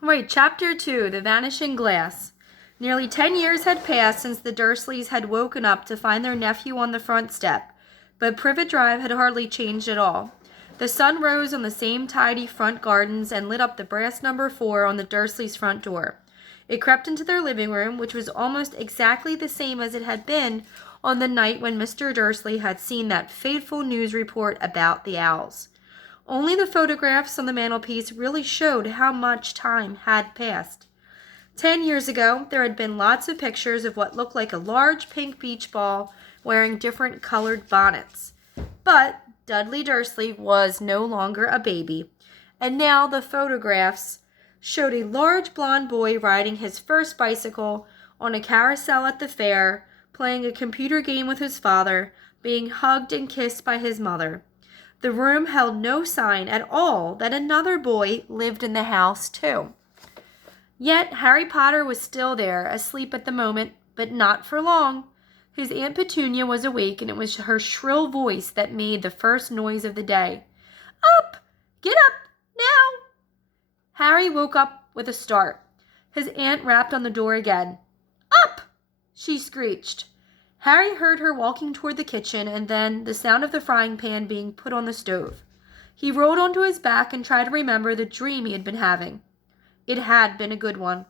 Right, Chapter 2, The Vanishing Glass. Nearly 10 years had passed since the Dursleys had woken up to find their nephew on the front step, but Privet Drive had hardly changed at all. The sun rose on the same tidy front gardens and lit up the brass number 4 on the Dursleys' front door. It crept into their living room, which was almost exactly the same as it had been on the night when Mr. Dursley had seen that fateful news report about the owls. Only the photographs on the mantelpiece really showed how much time had passed. 10 years ago, there had been lots of pictures of what looked like a large pink beach ball wearing different colored bonnets. But Dudley Dursley was no longer a baby, and now the photographs showed a large blond boy riding his first bicycle on a carousel at the fair, playing a computer game with his father, being hugged and kissed by his mother. The room held no sign at all that another boy lived in the house, too. Yet Harry Potter was still there, asleep at the moment, but not for long. His Aunt Petunia was awake, and it was her shrill voice that made the first noise of the day. "Up! Get up! Now!" Harry woke up with a start. His aunt rapped on the door again. "Up!" she screeched. Harry heard her walking toward the kitchen, and then the sound of the frying pan being put on the stove. He rolled onto his back and tried to remember the dream he had been having. It had been a good one.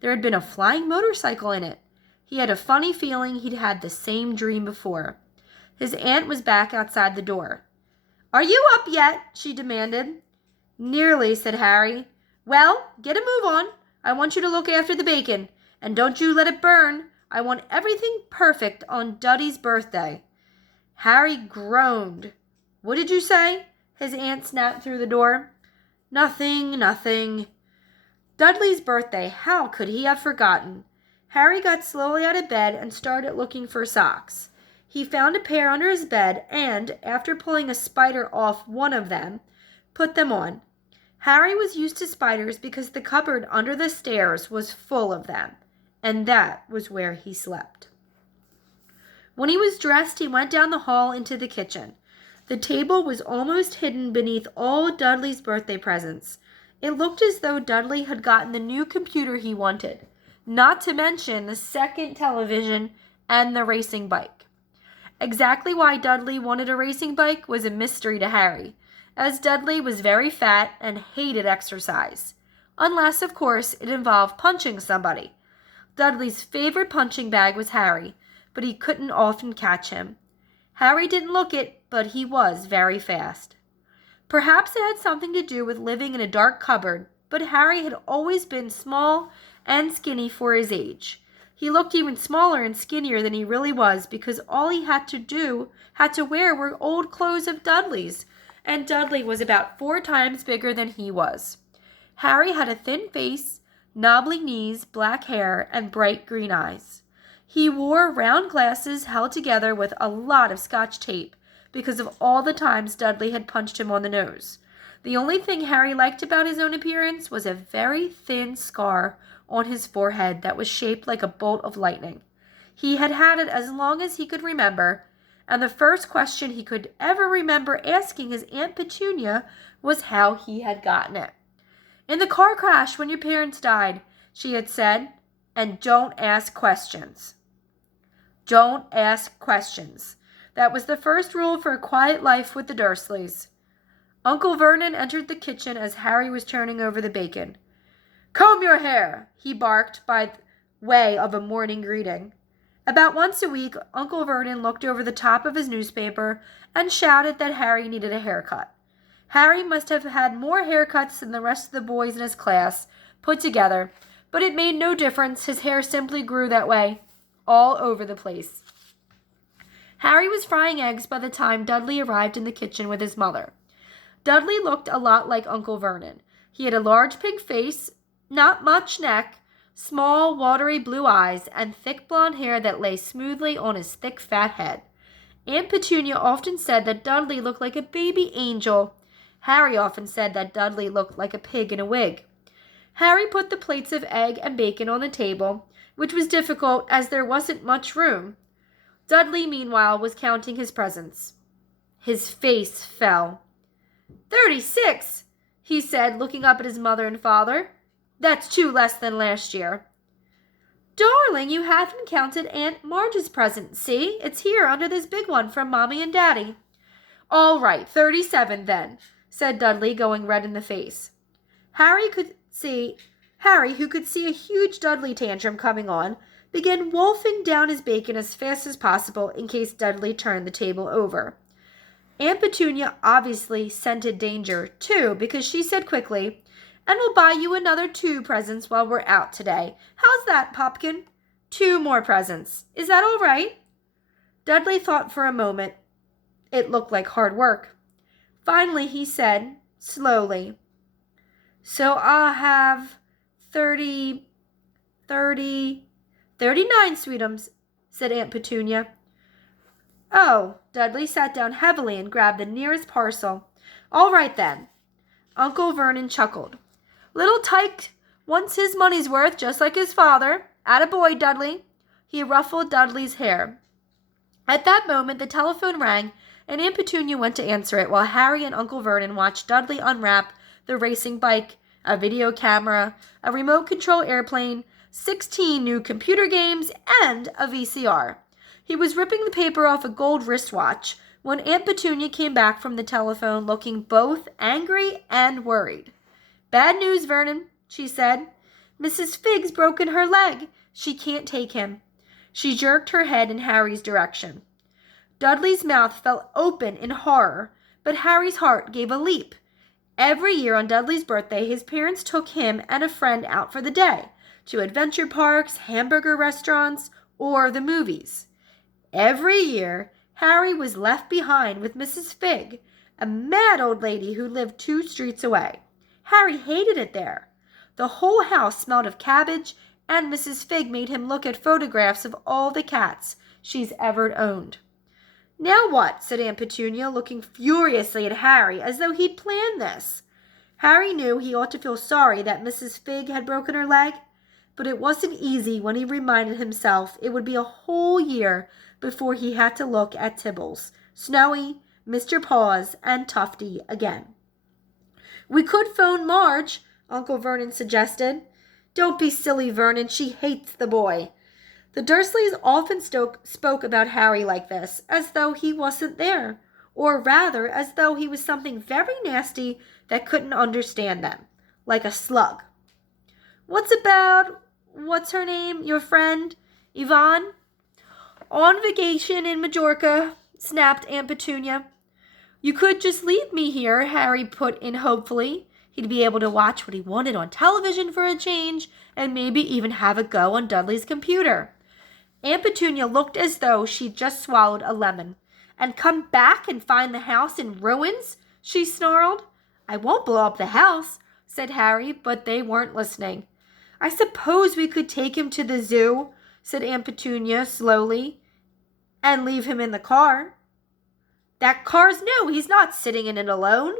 There had been a flying motorcycle in it. He had a funny feeling he'd had the same dream before. His aunt was back outside the door. "Are you up yet?" she demanded. "Nearly," said Harry. "Well, get a move on. I want you to look after the bacon, and don't you let it burn. I want everything perfect on Duddy's birthday." Harry groaned. "What did you say?" his aunt snapped through the door. "Nothing, nothing." Dudley's birthday, how could he have forgotten? Harry got slowly out of bed and started looking for socks. He found a pair under his bed and, after pulling a spider off one of them, put them on. Harry was used to spiders because the cupboard under the stairs was full of them, and that was where he slept. When he was dressed, he went down the hall into the kitchen. The table was almost hidden beneath all Dudley's birthday presents. It looked as though Dudley had gotten the new computer he wanted, not to mention the second television and the racing bike. Exactly why Dudley wanted a racing bike was a mystery to Harry, as Dudley was very fat and hated exercise, unless, of course, it involved punching somebody. Dudley's favorite punching bag was Harry, but he couldn't often catch him. Harry didn't look it, but he was very fast. Perhaps it had something to do with living in a dark cupboard, but Harry had always been small and skinny for his age. He looked even smaller and skinnier than he really was because all he had to wear were old clothes of Dudley's, and Dudley was about 4 times bigger than he was. Harry had a thin face, knobbly knees, black hair, and bright green eyes. He wore round glasses held together with a lot of Scotch tape because of all the times Dudley had punched him on the nose. The only thing Harry liked about his own appearance was a very thin scar on his forehead that was shaped like a bolt of lightning. He had had it as long as he could remember, and the first question he could ever remember asking his Aunt Petunia was how he had gotten it. "In the car crash when your parents died," she had said, "and don't ask questions." Don't ask questions. That was the first rule for a quiet life with the Dursleys. Uncle Vernon entered the kitchen as Harry was turning over the bacon. "Comb your hair," he barked by way of a morning greeting. About once a week, Uncle Vernon looked over the top of his newspaper and shouted that Harry needed a haircut. Harry must have had more haircuts than the rest of the boys in his class put together, but it made no difference. His hair simply grew that way, all over the place. Harry was frying eggs by the time Dudley arrived in the kitchen with his mother. Dudley looked a lot like Uncle Vernon. He had a large pink face, not much neck, small, watery blue eyes, and thick blonde hair that lay smoothly on his thick, fat head. Aunt Petunia often said that Dudley looked like a baby angel. Harry often said that Dudley looked like a pig in a wig. Harry put the plates of egg and bacon on the table, which was difficult as there wasn't much room. Dudley, meanwhile, was counting his presents. His face fell. 36, he said, looking up at his mother and father. That's 2 less than last year. Darling, you haven't counted Aunt Marge's present. See, it's here under this big one from Mommy and Daddy. All right, 37 then, said Dudley, going red in the face. Harry, who could see a huge Dudley tantrum coming on, began wolfing down his bacon as fast as possible in case Dudley turned the table over. Aunt Petunia obviously scented danger, too, because she said quickly, "And we'll buy you another 2 presents while we're out today. How's that, Popkin? 2 more presents. Is that all right?" Dudley thought for a moment. It looked like hard work. Finally, he said, slowly, "So I'll have 39, sweetums," said Aunt Petunia. "Oh," Dudley sat down heavily and grabbed the nearest parcel. "All right, then." Uncle Vernon chuckled. "Little Tyke wants his money's worth, just like his father. Attaboy, Dudley." He ruffled Dudley's hair. At that moment, the telephone rang, and Aunt Petunia went to answer it, while Harry and Uncle Vernon watched Dudley unwrap the racing bike, a video camera, a remote control airplane, 16 new computer games, and a VCR. He was ripping the paper off a gold wristwatch when Aunt Petunia came back from the telephone looking both angry and worried. "Bad news, Vernon," she said. "Mrs. Figg's broken her leg. She can't take him." She jerked her head in Harry's direction. Dudley's mouth fell open in horror, but Harry's heart gave a leap. Every year on Dudley's birthday, his parents took him and a friend out for the day, to adventure parks, hamburger restaurants, or the movies. Every year, Harry was left behind with Mrs. Figg, a mad old lady who lived 2 streets away. Harry hated it there. The whole house smelled of cabbage, and Mrs. Figg made him look at photographs of all the cats she's ever owned. "Now what?" said Aunt Petunia, looking furiously at Harry as though he'd planned this. Harry knew he ought to feel sorry that Mrs. Figg had broken her leg, but it wasn't easy when he reminded himself it would be a whole year before he had to look at Tibbles, Snowy, Mr. Paws, and Tufty again. "We could phone Marge," Uncle Vernon suggested. "Don't be silly, Vernon. She hates the boy." The Dursleys often spoke about Harry like this, as though he wasn't there, or rather as though he was something very nasty that couldn't understand them, like a slug. What's her name, your friend, Yvonne?" "On vacation in Majorca," snapped Aunt Petunia. "You could just leave me here," Harry put in hopefully. He'd be able to watch what he wanted on television for a change, and maybe even have a go on Dudley's computer. Aunt Petunia looked as though she'd just swallowed a lemon. "And come back and find the house in ruins?" she snarled. "I won't blow up the house," said Harry, but they weren't listening. "I suppose we could take him to the zoo," said Aunt Petunia slowly, "and leave him in the car." "That car's new. He's not sitting in it alone."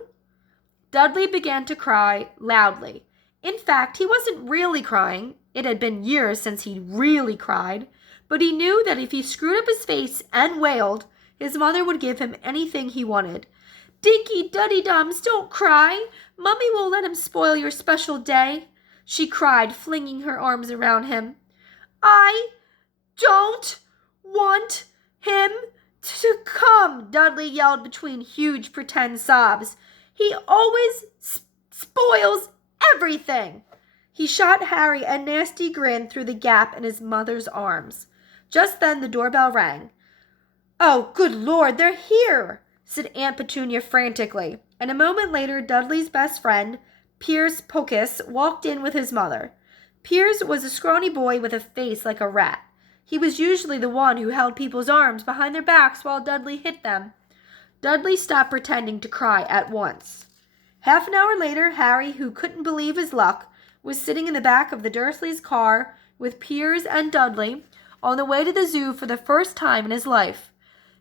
Dudley began to cry loudly. In fact, he wasn't really crying. It had been years since he'd really cried. But he knew that if he screwed up his face and wailed, his mother would give him anything he wanted. "Dinky Duddy-Dums, don't cry. Mummy won't let him spoil your special day," she cried, flinging her arms around him. "I don't want him to come," Dudley yelled between huge pretend sobs. "He always spoils everything." He shot Harry a nasty grin through the gap in his mother's arms. Just then the doorbell rang. "Oh, good Lord, they're here," said Aunt Petunia frantically, and a moment later Dudley's best friend, Piers Pocus, walked in with his mother. Piers was a scrawny boy with a face like a rat. He was usually the one who held people's arms behind their backs while Dudley hit them. Dudley stopped pretending to cry at once. Half an hour later, Harry, who couldn't believe his luck, was sitting in the back of the Dursleys' car with Piers and Dudley on the way to the zoo for the first time in his life.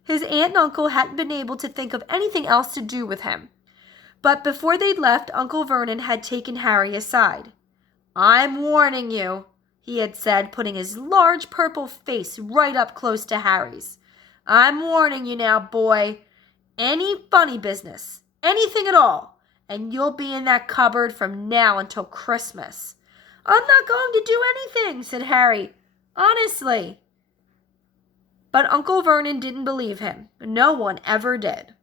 His aunt and uncle hadn't been able to think of anything else to do with him. But before they'd left, Uncle Vernon had taken Harry aside. "I'm warning you," he had said, putting his large purple face right up close to Harry's. "I'm warning you now, boy. Any funny business, anything at all, and you'll be in that cupboard from now until Christmas. I'm not going to do anything, said Harry. Honestly. But Uncle Vernon didn't believe him. No one ever did.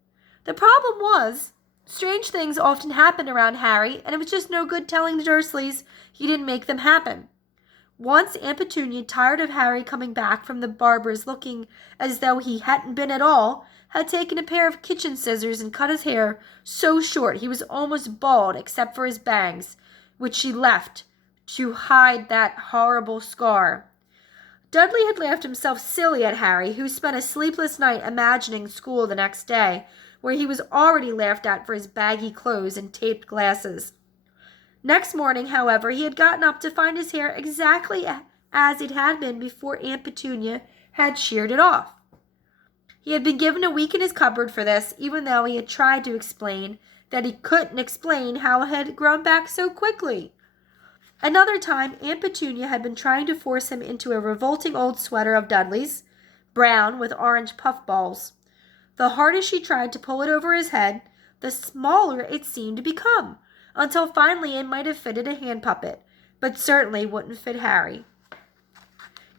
The problem was, strange things often happened around Harry, and it was just no good telling the Dursleys he didn't make them happen. Once Aunt Petunia, tired of Harry coming back from the barber's looking as though he hadn't been at all, had taken a pair of kitchen scissors and cut his hair so short he was almost bald except for his bangs, which she left to hide that horrible scar. Dudley had laughed himself silly at Harry, who spent a sleepless night imagining school the next day, where he was already laughed at for his baggy clothes and taped glasses. Next morning, however, he had gotten up to find his hair exactly as it had been before Aunt Petunia had sheared it off. He had been given a week in his cupboard for this, even though he had tried to explain that he couldn't explain how it had grown back so quickly. Another time, Aunt Petunia had been trying to force him into a revolting old sweater of Dudley's, brown with orange puffballs. The harder she tried to pull it over his head, the smaller it seemed to become, until finally it might have fitted a hand puppet, but certainly wouldn't fit Harry.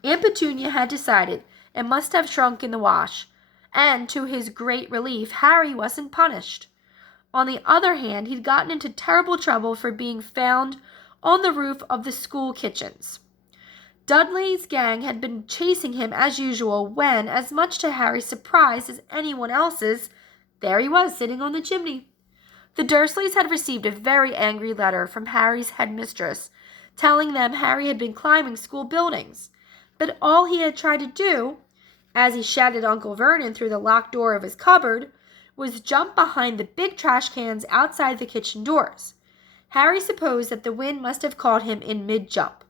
Aunt Petunia had decided it must have shrunk in the wash, and to his great relief, Harry wasn't punished. On the other hand, he'd gotten into terrible trouble for being found on the roof of the school kitchens. Dudley's gang had been chasing him as usual when, as much to Harry's surprise as anyone else's, there he was sitting on the chimney. The Dursleys had received a very angry letter from Harry's headmistress, telling them Harry had been climbing school buildings. But all he had tried to do, as he shouted Uncle Vernon through the locked door of his cupboard, was jump behind the big trash cans outside the kitchen doors. Harry supposed that the wind must have caught him in mid-jump.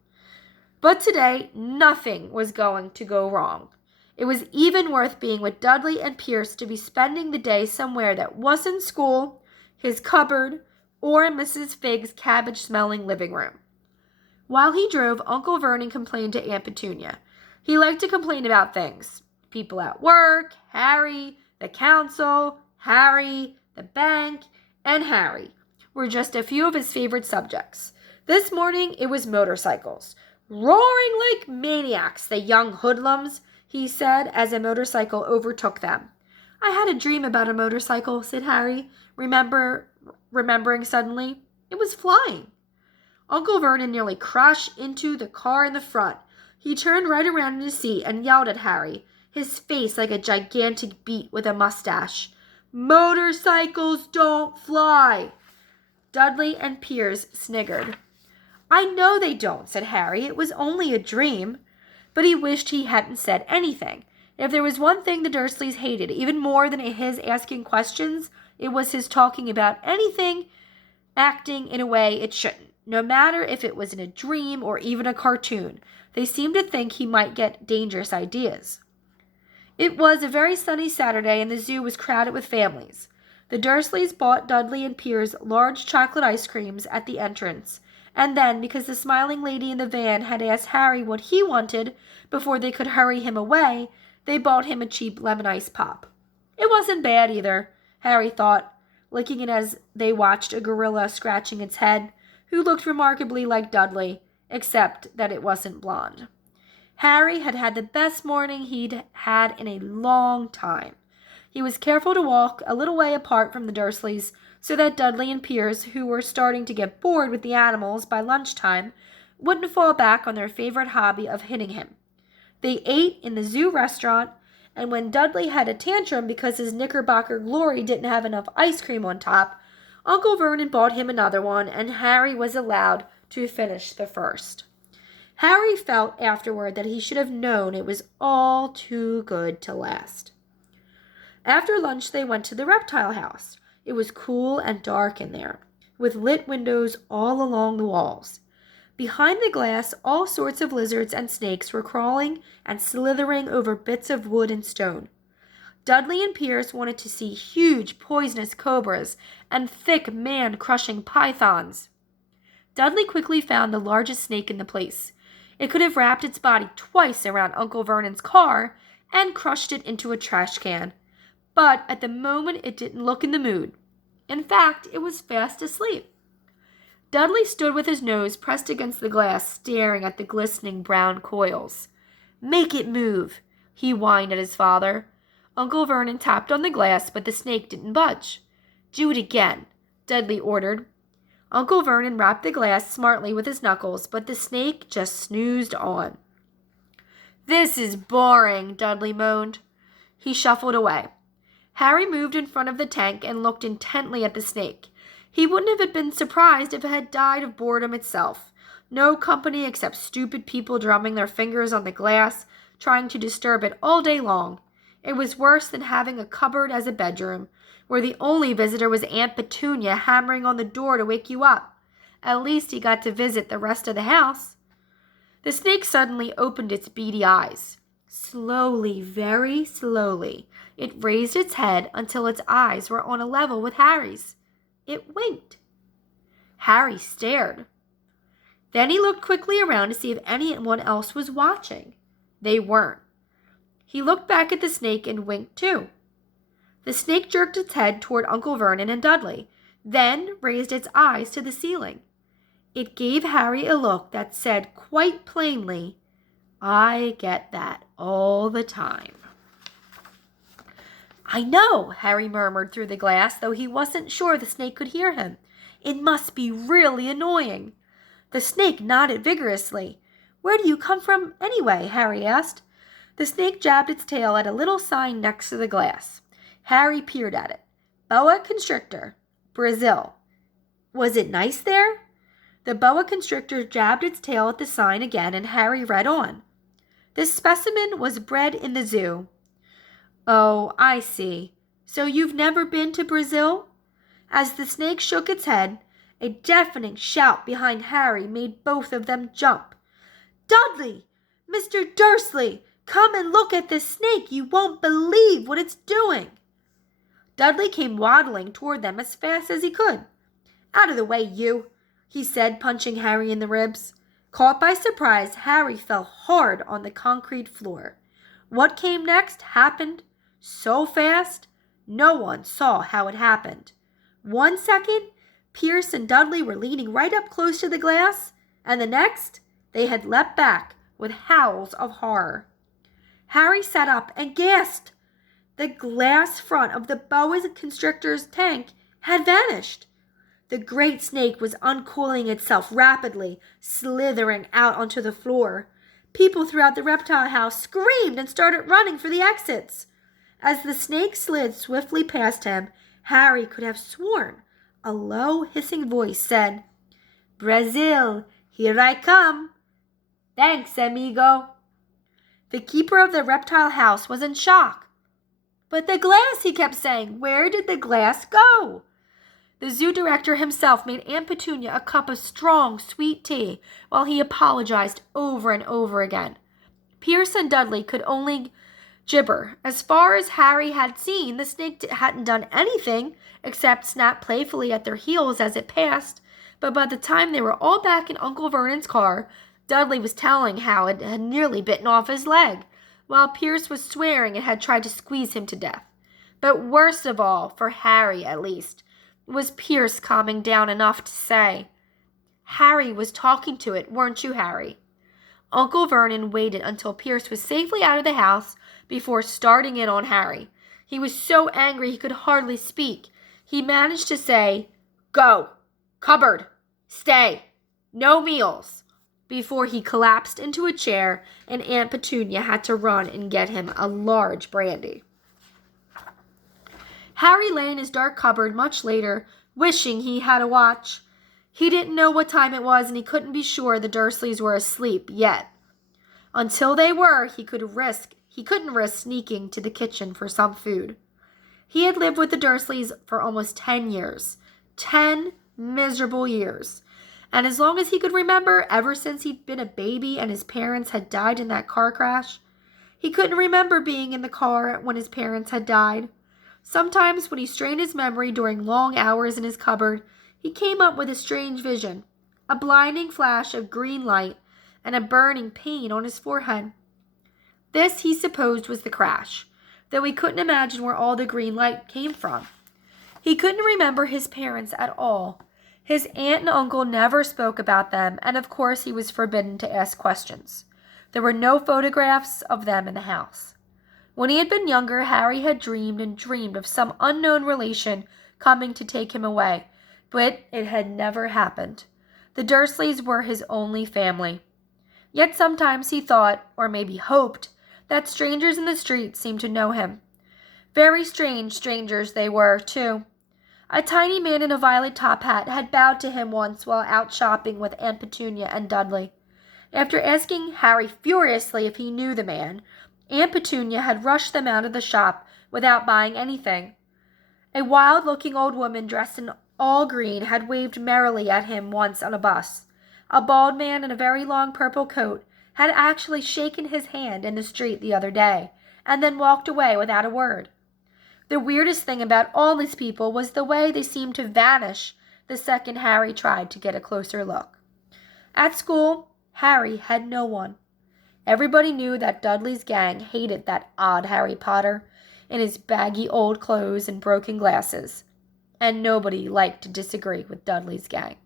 But today, nothing was going to go wrong. It was even worth being with Dudley and Pierce to be spending the day somewhere that wasn't school, his cupboard, or Mrs. Figg's cabbage-smelling living room. While he drove, Uncle Vernon complained to Aunt Petunia. He liked to complain about things. People at work, Harry, the council, Harry, the bank, and Harry were just a few of his favorite subjects. This morning it was motorcycles. Roaring like maniacs, the young hoodlums, he said as a motorcycle overtook them. I had a dream about a motorcycle, said Harry, remembering suddenly. It was flying. Uncle Vernon nearly crashed into the car in the front. He turned right around in his seat and yelled at Harry, his face like a gigantic beet with a mustache. Motorcycles don't fly! Dudley and Pierce sniggered. I know they don't, said Harry. It was only a dream. But he wished he hadn't said anything. If there was one thing the Dursleys hated even more than his asking questions, it was his talking about anything, acting in a way it shouldn't, no matter if it was in a dream or even a cartoon. They seemed to think he might get dangerous ideas. It was a very sunny Saturday, and the zoo was crowded with families. The Dursleys bought Dudley and Pierce large chocolate ice creams at the entrance, and then, because the smiling lady in the van had asked Harry what he wanted before they could hurry him away, they bought him a cheap lemon ice pop. It wasn't bad either, Harry thought, licking it as they watched a gorilla scratching its head, who looked remarkably like Dudley, except that it wasn't blonde. Harry had had the best morning he'd had in a long time. He was careful to walk a little way apart from the Dursleys so that Dudley and Pierce, who were starting to get bored with the animals by lunchtime, wouldn't fall back on their favorite hobby of hitting him. They ate in the zoo restaurant, and when Dudley had a tantrum because his Knickerbocker Glory didn't have enough ice cream on top, Uncle Vernon bought him another one, and Harry was allowed to finish the first. Harry felt afterward that he should have known it was all too good to last. After lunch, they went to the reptile house. It was cool and dark in there, with lit windows all along the walls. Behind the glass, all sorts of lizards and snakes were crawling and slithering over bits of wood and stone. Dudley and Pierce wanted to see huge poisonous cobras and thick man-crushing pythons. Dudley quickly found the largest snake in the place. It could have wrapped its body twice around Uncle Vernon's car and crushed it into a trash can. But at the moment it didn't look in the mood. In fact, it was fast asleep. Dudley stood with his nose pressed against the glass, staring at the glistening brown coils. "Make it move," he whined at his father. Uncle Vernon tapped on the glass, but the snake didn't budge. "Do it again," Dudley ordered. Uncle Vernon rapped the glass smartly with his knuckles, but the snake just snoozed on. "This is boring," Dudley moaned. He shuffled away. Harry moved in front of the tank and looked intently at the snake. He wouldn't have been surprised if it had died of boredom itself. No company except stupid people drumming their fingers on the glass, trying to disturb it all day long. It was worse than having a cupboard as a bedroom, where the only visitor was Aunt Petunia hammering on the door to wake you up. At least he got to visit the rest of the house. The snake suddenly opened its beady eyes. Slowly, very slowly, it raised its head until its eyes were on a level with Harry's. It winked. Harry stared. Then he looked quickly around to see if anyone else was watching. They weren't. He looked back at the snake and winked too. The snake jerked its head toward Uncle Vernon and Dudley, then raised its eyes to the ceiling. It gave Harry a look that said quite plainly, "I get that all the time." "I know," Harry murmured through the glass, though he wasn't sure the snake could hear him. "It must be really annoying." The snake nodded vigorously. "Where do you come from anyway?" Harry asked. The snake jabbed its tail at a little sign next to the glass. Harry peered at it. "Boa constrictor, Brazil." Was it nice there? The boa constrictor jabbed its tail at the sign again, and Harry read on. "This specimen was bred in the zoo." "Oh, I see. So you've never been to Brazil?" As the snake shook its head, a deafening shout behind Harry made both of them jump. "Dudley! Mr. Dursley! Come and look at this snake! You won't believe what it's doing!" Dudley came waddling toward them as fast as he could. "Out of the way, you!" he said, punching Harry in the ribs. Caught by surprise, Harry fell hard on the concrete floor. What came next happened so fast, no one saw how it happened. 1 second, Pierce and Dudley were leaning right up close to the glass, and the next, they had leapt back with howls of horror. Harry sat up and gasped. The glass front of the boa constrictor's tank had vanished. The great snake was uncooling itself rapidly, slithering out onto the floor. People throughout the reptile house screamed and started running for the exits. As the snake slid swiftly past him, Harry could have sworn a low, hissing voice said, "Brazil, here I come." "Thanks, amigo." The keeper of the reptile house was in shock. "But the glass," he kept saying. "Where did the glass go?" The zoo director himself made Aunt Petunia a cup of strong, sweet tea while he apologized over and over again. Pierce and Dudley could only gibber. As far as Harry had seen, the snake hadn't done anything except snap playfully at their heels as it passed, but by the time they were all back in Uncle Vernon's car, Dudley was telling how it had nearly bitten off his leg, while Pierce was swearing it had tried to squeeze him to death. But worst of all, for Harry at least, was Pierce calming down enough to say, "Harry was talking to it, weren't you, Harry?" Uncle Vernon waited until Pierce was safely out of the house before starting in on Harry. He was so angry he could hardly speak. He managed to say, "Go! Cupboard! Stay! No meals!" before he collapsed into a chair and Aunt Petunia had to run and get him a large brandy. Harry lay in his dark cupboard much later, wishing he had a watch. He didn't know what time it was, and he couldn't be sure the Dursleys were asleep yet. Until they were, he couldn't risk sneaking to the kitchen for some food. He had lived with the Dursleys for almost 10 years. 10 miserable years. And as long as he could remember, ever since he'd been a baby and his parents had died in that car crash, he couldn't remember being in the car when his parents had died. Sometimes when he strained his memory during long hours in his cupboard, he came up with a strange vision, a blinding flash of green light and a burning pain on his forehead. This he supposed was the crash, though he couldn't imagine where all the green light came from. He couldn't remember his parents at all. His aunt and uncle never spoke about them, and of course he was forbidden to ask questions. There were no photographs of them in the house. When he had been younger, Harry had dreamed and dreamed of some unknown relation coming to take him away, but it had never happened. The Dursleys were his only family. Yet sometimes he thought, or maybe hoped, that strangers in the street seemed to know him. Very strange strangers they were, too. A tiny man in a violet top hat had bowed to him once while out shopping with Aunt Petunia and Dudley. After asking Harry furiously if he knew the man, Aunt Petunia had rushed them out of the shop without buying anything. A wild-looking old woman dressed in all green had waved merrily at him once on a bus. A bald man in a very long purple coat had actually shaken his hand in the street the other day, and then walked away without a word. The weirdest thing about all these people was the way they seemed to vanish the second Harry tried to get a closer look. At school, Harry had no one. Everybody knew that Dudley's gang hated that odd Harry Potter in his baggy old clothes and broken glasses, and nobody liked to disagree with Dudley's gang.